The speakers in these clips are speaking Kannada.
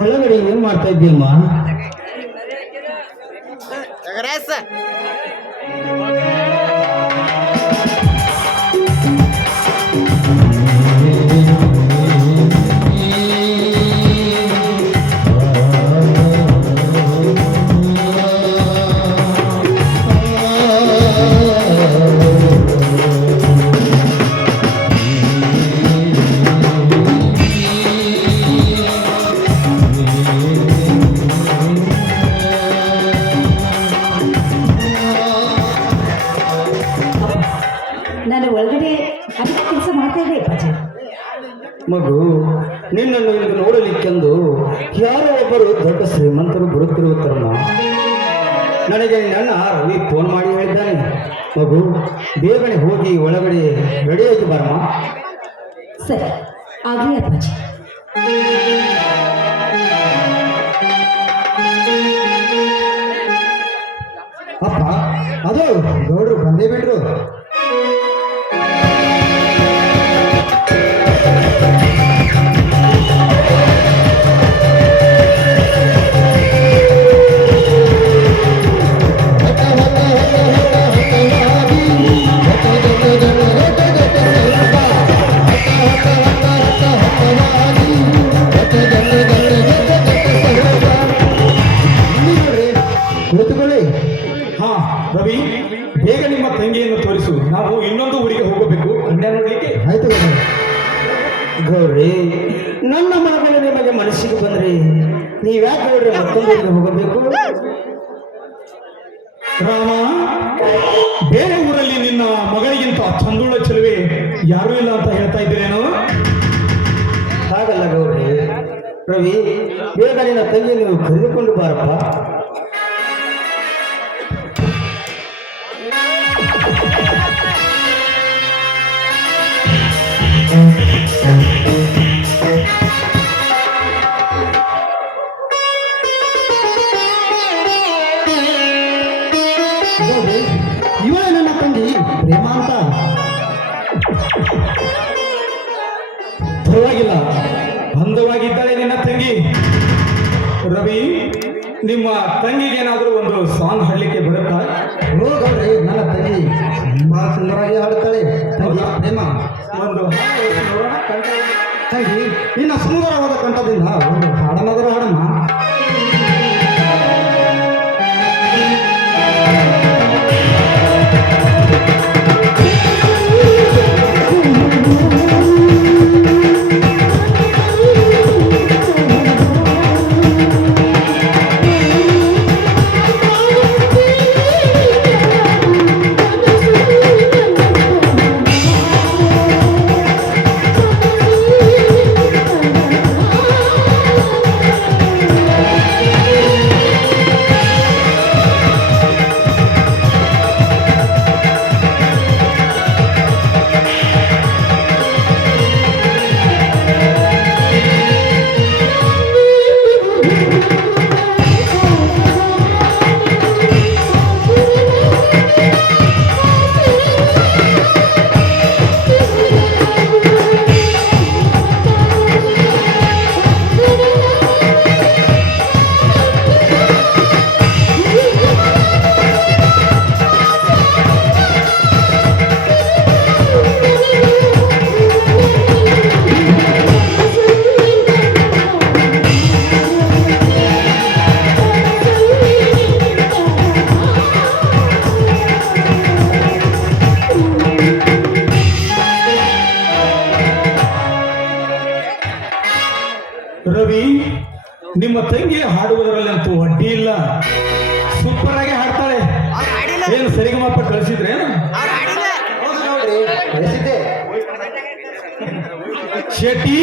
ಒಳಗಡೆ ಏನ್ ಮಾಡ್ತಾ ಇದ್ದೀಯಮ್ಮ? ನಾನು ಒಳಗಡೆ ಅದಕ್ಕೆ ಕೆಲಸ ಮಾಡ್ತಾ ಇದ್ದೆ ಅಪ್ಪಾಜಿ. ಮಗು, ನಿನ್ನನ್ನು ಇಲ್ಲಿ ನೋಡಲಿಕ್ಕೆಂದು ಯಾರೋ ಒಬ್ಬರು ದೊಡ್ಡ ಶ್ರೀಮಂತರು ಬರುತ್ತಿರುವ ಕರ್ಮ. ನನಗೆ ನನ್ನ ರವಿ ಫೋನ್ ಮಾಡಿ ಹೇಳಿದ್ದಾನೆ, ಮಗು ಬೇಗನೆ ಹೋಗಿ ಒಳಗಡೆ ರೆಡಿಯಾಗಿ ಬಾರಮ್ಮ. ಸರಿ ಆಗಲಿ ಅಪ್ಪಾಜಿ. ಅಪ್ಪ, ಅದು ಗೌಡ್ರು ಬಂದೇ ಬಿಟ್ರು. ಕುಳಿತುಕೊಳ್ಳಿ. ಹಾ ರವಿ, ಬೇಗ ನಿಮ್ಮ ತಂಗಿಯನ್ನು ತೋರಿಸು, ನಾವು ಇನ್ನೊಂದು ಊರಿಗೆ ಹೋಗಬೇಕು ಕನ್ಯಾ ನೋಡ್ಲಿಕ್ಕೆ. ಆಯ್ತು ಗೌರಿ, ನನ್ನ ಮಗಳು ನಿಮಗೆ ಮನಸ್ಸಿಗೆ ಬಂದ್ರೆ ನೀವ್ಯಾಕೆ ಗೌಡ್ರಿ ಮತ್ತೊಂದು ಊರಿಗೆ ಹೋಗಬೇಕು? ರಾಮ, ಬೇರೆ ಊರಲ್ಲಿ ನಿನ್ನ ಮಗಳಿಗಿಂತ ಚಂದುಳ್ಳ ಚೆಲುವೆ ಯಾರೂ ಇಲ್ಲ ಅಂತ ಹೇಳ್ತಾ ಇದ್ದೀರೇನೋ? ಹಾಗಲ್ಲ ಗೌರಿ. ರವಿ, ಬೇಗ ನಿನ್ನ ತಂಗಿ ನೀವು ಕರೆದುಕೊಂಡು ಬಾರಪ್ಪ. ಇವಳೇ ನನ್ನ ತಂಗಿ ಪ್ರೇಮ ಅಂತ. ಪರವಾಗಿಲ್ಲ, ಅಂದವಾಗಿದ್ದಾಳೆ ನಿನ್ನ ತಂಗಿ. ರವಿ, ನಿಮ್ಮ ತಂಗಿಗೆ ಏನಾದರೂ ಒಂದು ಸಾಂಗ್ ಹಾಡಲಿಕ್ಕೆ ಬರುತ್ತಾ? ಹೋಗವ್ರಿ, ನನ್ನ ತಂಗಿ ತುಂಬಾ ಸುಂದರವಾಗಿ ಹಾಡುತ್ತಾಳೆ. ತಂಗಿ ಪ್ರೇಮ, ಒಂದು ತಂಗಿ ನಿನ್ನ ಸುಂದರವಾದ ಕಂಠದಿಂದ ಒಂದು ಹಾಡನ್ನಾದರೂ ಹಾಡಮ್ಮ. ರವಿ, ನಿಮ್ಮ ತಂಗಿ ಹಾಡುವುದರಲ್ಲಂತೂ ಅಡ್ಡಿ ಇಲ್ಲ, ಸೂಪರ್ ಆಗಿ ಹಾಡ್ತಾಳೆ. ಏನು ಸರಿಗಮಪ್ಪ ಕಳಿಸಿದ್ರೆ? ಶೆಟ್ಟಿ,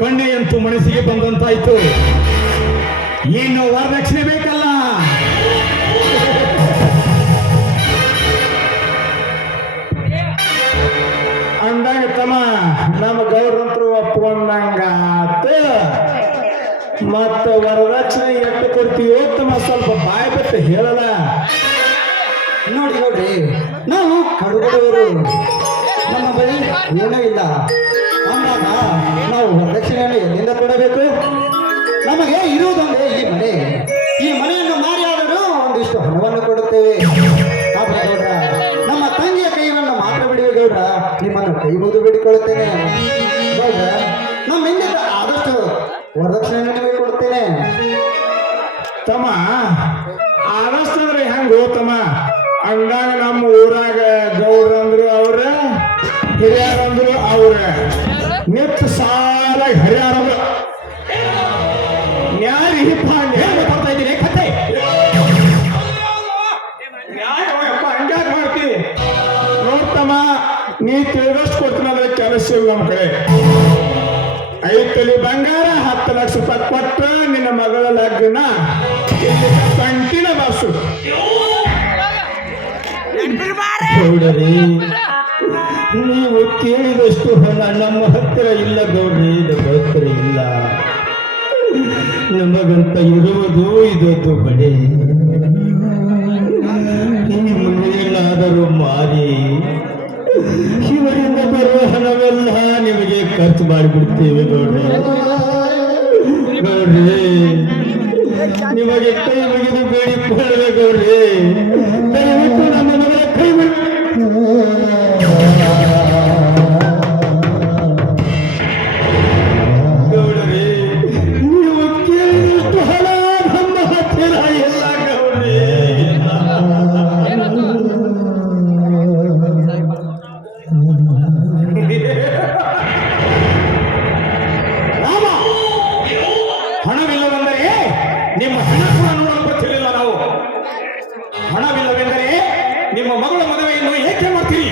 ಕಣ್ಣೆಯಂತೂ ಮನಸ್ಸಿಗೆ ಬಂದಂತಾಯ್ತು. ಇನ್ನು ವರದಕ್ಷಿಣೆ ಬೇಕಲ್ಲ. ಅಂದಂಗ ತಮ್ಮ, ನಮ್ಮ ಗೌಡ್ರಂತರು ಒಪ್ಕೊಂಡಂಗಾತ. ಮತ್ತ ವರದಕ್ಷಿಣೆ ಎಷ್ಟು ಕೊಡ್ತೀವೋ ತಮ್ಮ ಸ್ವಲ್ಪ ಬಾಯ್ ಬಿಟ್ಟು ಹೇಳಲ್ಲ. ನೋಡಿ ನೋಡ್ರಿ, ನಾವು ಕಡುಬಡವರು, ನಮ್ಮ ಬಳಿ ಏನೂ ಇಲ್ಲ ಅಂದಾಗ ನಾವು ವರದಕ್ಷಿಣೆಯನ್ನು ಎಲ್ಲಿಂದ ಕೊಡ ಮಾಡಬೇಕು. ನಮಗೆ ಇರುವುದೊಂದೇ ಈ ಮನೆ. ಈ ಮನೆಯನ್ನು ಮಾರಿ ಆದರೂ ಒಂದಿಷ್ಟು ಹಣವನ್ನು ಕೊಡುತ್ತೇವೆ. ಆದ್ರೆ ಗೌಡ್ರ, ನಮ್ಮ ತಂಗಿಯ ಕೈಯನ್ನು ಮಾತ್ರ ಬಿಡುವೆ ಗೌಡ್ರ. ನಿಮ್ಮನ್ನು ಕೈ ಮುಗಿದು ಬೇಡಿಕೊಳ್ಳುತ್ತೇನೆ ಗೌಡ್ರ. ನಮ್ಮಿಂದ ಆದಷ್ಟು ವರದಕ್ಷಿಣೆಯನ್ನು ನಿಮಗೆ ಕೊಡುತ್ತೇನೆ. ತಮ್ಮ ಆದಸ್ತಂದ್ರೆ ಹೆಂಗ ತಮ್ಮ? ಹಂಗಾಗ ನಮ್ಮ ಊರಾಗ ಗೌಡ್ರಂದ್ರು ಅವ್ರ, ಹಿರಿಯರಂದ್ರು ಅವ್ರ, ನಿತ್ ಸಾಲ ಹರಿಯಾರಂದ್ರು ನ್ಯಾಯಪ್ಪ. ನ್ಯಾಯ ಬರ್ತಾ ಇದ್ದೀನಿ ಕತೆ ನ್ಯಾಯಪ್ಪ. ಹಂಗ್ಯಾಕ್ ಮಾಡ್ತಿ? ನೋಡ್ತಮ್ಮ, ನೀ ತಿಳಿದಷ್ಟು ಕೊಡ್ತೀನಿ ಅಂದ್ರೆ ಕೆಲಸ ಇಲ್ಲ ನಮ್ಮ ಕಡೆ. 5 ತೊಲೆ ಬಂಗಾರ 10 ಲಕ್ಷ ರೂಪಾಯಿ ಕೊಟ್ಟ ನಿನ್ನ ಮಗಳ ಲಗ್ನ ಕಂಟಿನ ಬಾಸು. ಗೌಡರೇ, ನೀವು ಕೇಳಿದಷ್ಟು ಹಣ ನಮ್ಮ ಹತ್ತಿರ ಇಲ್ಲ ಗೌಡ್ರಿ, ನಮ್ಮ ಹತ್ತಿರ ಇಲ್ಲ. ನಮಗಂತ ಇರುವುದು ಇದೊಂದು ಬಡೆ. ಈ ಮನೆಯನ್ನಾದರೂ ಮಾರಿ ಇವರಿಂದ ಬರುವ ಹಣವೆಲ್ಲ ನಿಮಗೆ ಖರ್ಚು ಮಾಡಿಬಿಡ್ತೇವೆ ಗೌಡ್ರೆ. ಗೌಡ್ರೆ, ನಿಮಗೆ ಕೈ ಮುಗಿದು ಬೇಡಿಕೊಳ್ಳುವೆ ಗೌಡ್ರೆ. ದಯವಿಟ್ಟು ನಮ್ಮ ಮಗಳ ಕೈ ಗೌಡರೇ, ನೀವು ಕೇಳಿದಷ್ಟು ಹಣ ನಮ್ಮ ಹತ್ತಿರ ಇಲ್ಲ ಗೌಡ್ರೆ. ರಾಮ, ಹಣವಿಲ್ಲವೆಂದರೆ ನಿಮ್ಮ ಹಣ ಕೂಡ ನೋಡಲು ಗೊತ್ತಿರಲಿಲ್ಲ ನಾವು. ಹಣವಿಲ್ಲವೆಂದರೆ ನಿಮ್ಮ ಮಗಳ ಮದುವೆಯನ್ನು ಏಕೆ ಮಾಡ್ತೀರಿ?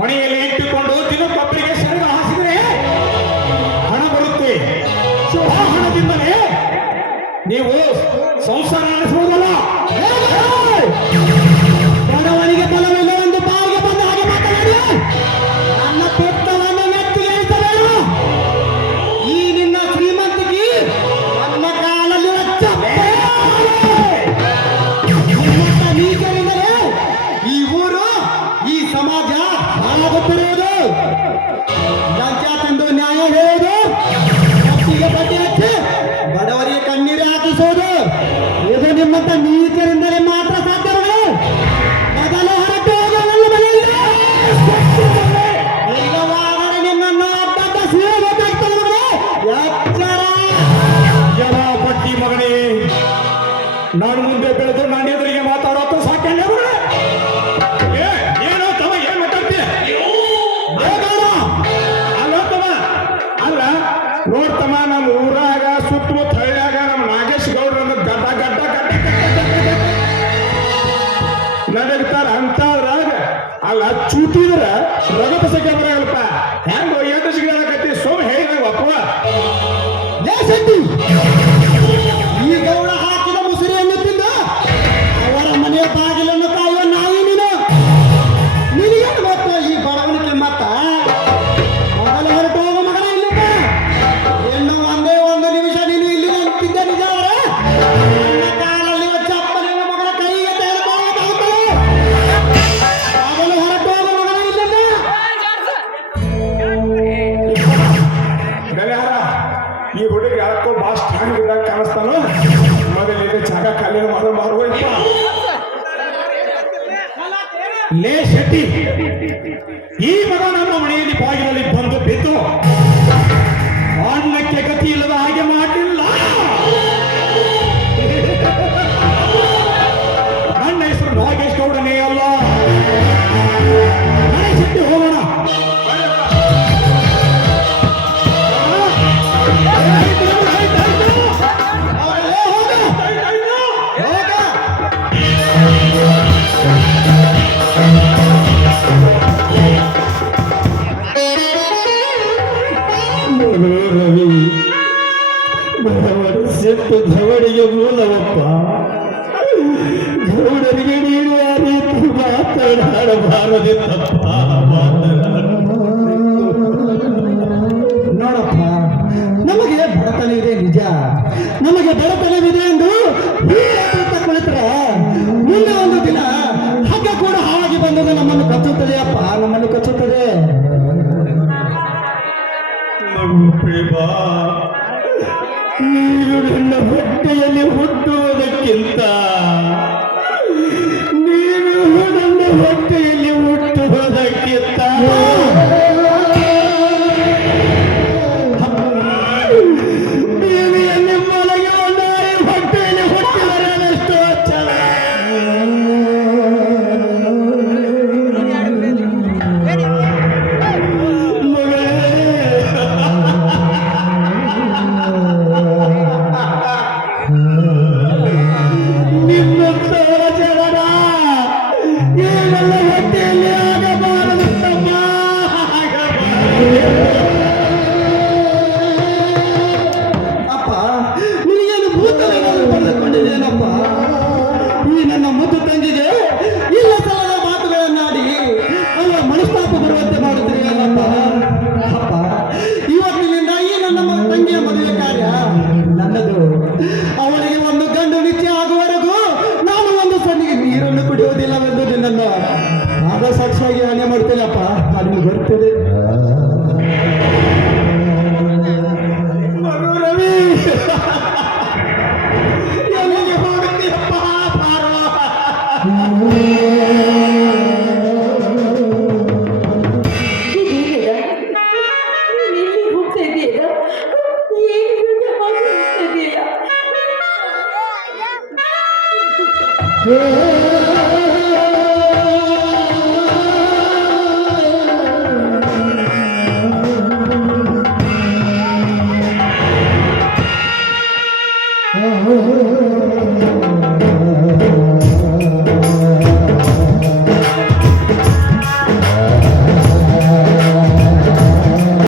ಮನೆಯಲ್ಲಿ ಇಟ್ಟುಕೊಂಡು ದಿನಕ್ಕೊಬ್ಬರಿಗೆ ಸೆರಗ ಹಾಸಿದರೆ ಹಣ ಬರುತ್ತೆ. ಆ ಹಣದಿಂದಲೇ ನೀವು ಸಂಸಾರ ನಡೆಸುವುದಲ್ಲ. ಬಡವನಿಗೆ ಬಲವಿಲ್ಲವೆಂದು ಬಾವಿಗೆ ಬಂದ ಹಾಗೆ ಮಾತನಾಡಿ ನನ್ನ ಪುತ್ರವನ್ನು ನೆತ್ತಿಗೆ ಇಳಿಸಬೇಡ. ಈ ನಿನ್ನ ಶ್ರೀಮಂತಿಗೆ ನನ್ನ ಕಾಲಲ್ಲಿ ನೀಚರಿಂದಲೇ ಈ ಊರು, ಈ ಸಮಾಜ ಹಾಳಾಗುತ್ತಿರುವುದು. ಲಂಚ ತಂದು ನ್ಯಾಯ ಹೇಳುವುದು, ಕತ್ತಿಗೆ ಬಡ್ಡಿ ಹಚ್ಚಿ ಬಡವರಿಗೆ ಕಣ್ಣೀರು ಹಾಕಿಸುವುದು, ಇದು ನಿಮ್ಮಂತ ನೀಚರಿಂದಲೇ ಮಾತ್ರ ಸಾಧ್ಯವಿದೆ. ಮೊದಲು ಹೊರಟು ಹೋಗುವ ನನ್ನ ಮನೆಯಲ್ಲಿ. ಇಲ್ಲವಾದರೆ ನಿನ್ನನ್ನು ಅಡ್ಡಡ್ಡ ಸೀಳಬೇಕಾಗ್ತದೆ ಮಗನೇ. ಎಚ್ಚರ. ಜನ ಪಟ್ಟಿ ಮಗನೇ, ನಾನು ಮುಂದೆ ಬೆಳೆದು ನಾನು ಎದುರಿಗೆ ಮಾತಾಡೋದು ಸಾಕಂಡೆ ಮಗನೇ. ಏನೋ ತಮ್ಮ ಏನ್ ಮಾತಾಡ್ತೀಯ? ಅಲ್ಲ ತಮ್ಮ, ಅಲ್ಲ ನೋಡ್ತಮ್ಮ, ನಮ್ಮ ಊರಾಗ ಸುತ್ತಮುತ್ತ ಹಳ್ಳಿಯಾಗ ನಮ್ಮ ನಾಗೇಶ್ ಗೌಡ್ರ ಗಡ್ಡ ಗಡ್ಡ ಗಡ್ಡ ನಡಗ್ತಾರ ಅಂತಾದ್ರಾಗ ಅಲ್ಲ ಚೂಟಿದ್ರ ರಗತ ಸಂಖ್ಯೆ ಬರಲ್ಲಪ್ಪ. ಹೆಂಗೋ 8 ಸಿಗಿ ಹೇಳಕತ್ತಿ ಸೋಮ ಹೇಳಿದಾಗ ಅಪ್ಪವ ಈ ಗೌಡ ಹಾಕಿದ ಮುಸುರಿಯನ್ನು ತಿಂದು ಅವರ ಮನೆಯ ಬಾಗಿಲನ್ನು ಕಾಯುವ ನಾಯಿ ನೀನು. ನಿನಗೇನು ಗೊತ್ತು ಈ ಬಡವನಿಗೆ ಮತ್ತ? ಮೊದಲು ಹೊರಟು ಹೋಗೋ ಮಗನ ಇಲ್ಲಿಂದ. ಇನ್ನು ಒಂದೇ ಒಂದು ನಿಮಿಷ ನೀನು ಇಲ್ಲಿ ನಿಂತಿದ್ದೆ ನಿಜ ಅವರ ನನ್ನ ಕಾಲಲ್ಲಿ ವಚ್ಚ ಅಪ್ಪ ನಿಮ್ಮ ಮಗನ ಕೈಗೆ ತೆಗೆದುಕೊಳ್ಳಬೇಕಾಗುತ್ತದೆ. ಮೊದಲು ಹೊರಟು ಹೋಗೋ ಮಗನ ಇಲ್ಲಿಂದ. ಗಲ್ಯಾರ, ಈ ಹುಡುಗ ಯಾಕೋ ಭಾಳ ಸ್ಟ್ರಾಂಗ್ ಇದ್ದಾಗ ಕಾಣಿಸ್ತಾನು. ಮೊದಲಿಗೆ ಜಾಗ ಖಾಲಿ ಮಾರುವಪ್ಪ. ಲೇ ಶೆಟ್ಟಿ, ಈ ಮಗ ನಮ್ಮ ಮನೆಯಲ್ಲಿ ಬಾಗಿಲಲ್ಲಿ ಬಂದು ಬಿದ್ದು ಅನ್ನಕ್ಕೆ ಗತಿ ಇಲ್ಲದ ಹಾಗೆ ಮಾಡಲಿಲ್ಲ. ನನ್ನ ಹೆಸರು ನಾಗೇಶ್ ಗೌಡನೇ ಅಲ್ಲ. ಮನೆ ಶೆಟ್ಟಿ ಹೋಗೋಣ. ರವಿ, ಬಡವರ ಸಿಟ್ಟು ಧವಡಿಗೆ ಮೂಲವಪ್ಪ. ಗೌಡರಿಗೆ ನೀನು ಆ ರೀತಿ ಮಾತನಾಡಬಾರದಿತ್ತಪ್ಪ. ನೋಡಪ್ಪ, ನಮಗೆ ಬಡತನ ಇದೆ ನಿಜ. ನಮಗೆ ಬಡತನವಿದೆ ಎಂದು ಕುಳಿತರೆ ಮುಂದೆ ಒಂದು ದಿನ ಹಗ್ಗ ಕೂಡ ಹಾಳಾಗಿ ಬಂದದ್ದು ನಮ್ಮನ್ನು ಕಚ್ಚುತ್ತದೆ ಅಪ್ಪ, ನಮ್ಮನ್ನು ಕಚ್ಚುತ್ತದೆ. ಮಗು ಪ್ರೇಮ, ನೀನು ನನ್ನ ಹೊಟ್ಟೆಯಲ್ಲಿ ಹುಟ್ಟುವುದಕ್ಕಿಂತ ನೀನು ನನ್ನ ಹೊಟ್ಟೆಯಲ್ಲಿ ಹುಟ್ಟುವುದಕ್ಕಿಂತ ದೇವಿಯಲ್ಲಿ ಮಲಗಿ ಒಂದಾರಿ ಹೊಟ್ಟೆಯಲ್ಲಿ ಹುಟ್ಟಿದರೆ ಅದೆಷ್ಟೋ ನಿಮ್ಮಂತ ಜನರ ಏನೆಲ್ಲ ಹೊಟ್ಟೆಯಲ್ಲಿ ಆಗಬಾರದು ತಮ್ಮ, ಅಪ್ಪ ನಿನಗೇನು ಭೂತವೇನಾದರೂ ಪಡೆದುಕೊಂಡಿದ್ದೇನಪ್ಪ? ಈ ನನ್ನ ಮುದ್ದು ತಂಗಿಗೆ ಇಲ್ಲ ಸಲದ ಮಾತುಗಳನ್ನಾಡಿ ಅವರ ಮನಸ್ತಾಪ ಬರುವಂತೆ ಮಾಡುತ್ತೀರಲ್ಲಪ್ಪ. ಅಪ್ಪ ಇವತ್ತಿನಿಂದ ಈ ನನ್ನ ತಂಗಿಯ ಮದುವೆ ಕಾರ್ಯ ನನ್ನದು. ಅವಳಿಗೆ ಒಂದು ಗಂಡು ನಿಶ್ಚಯ ಆಗುವವರೆಗೂ ನಾನು ಒಂದು ಸಣ್ಣಿಗೆ ನೀರನ್ನು ಕುಡಿಯುವುದಿಲ್ಲವೆಂದು ನಿನ್ನನ್ನು ಆದ ಸಾಕ್ಷಿಯಾಗಿ ಆಣೆ ಮಾಡ್ತೇನಪ್ಪ. ನನಗೆ ಬರ್ತದೆ ಮಗು ರವಿ. ಎಲ್ಲಿಗೆ ಹೋಗುತ್ತೀಯಪ್ಪ ಪಾರ್ವ? ಇದೇನಿದ? ನೀನ್ ಎಲ್ಲಿ ಹೋಗ್ತಾ ಇದೀಯ? ಏನು ಯೋಗ ಮಾಡ್ತಾ ಇದೀಯ?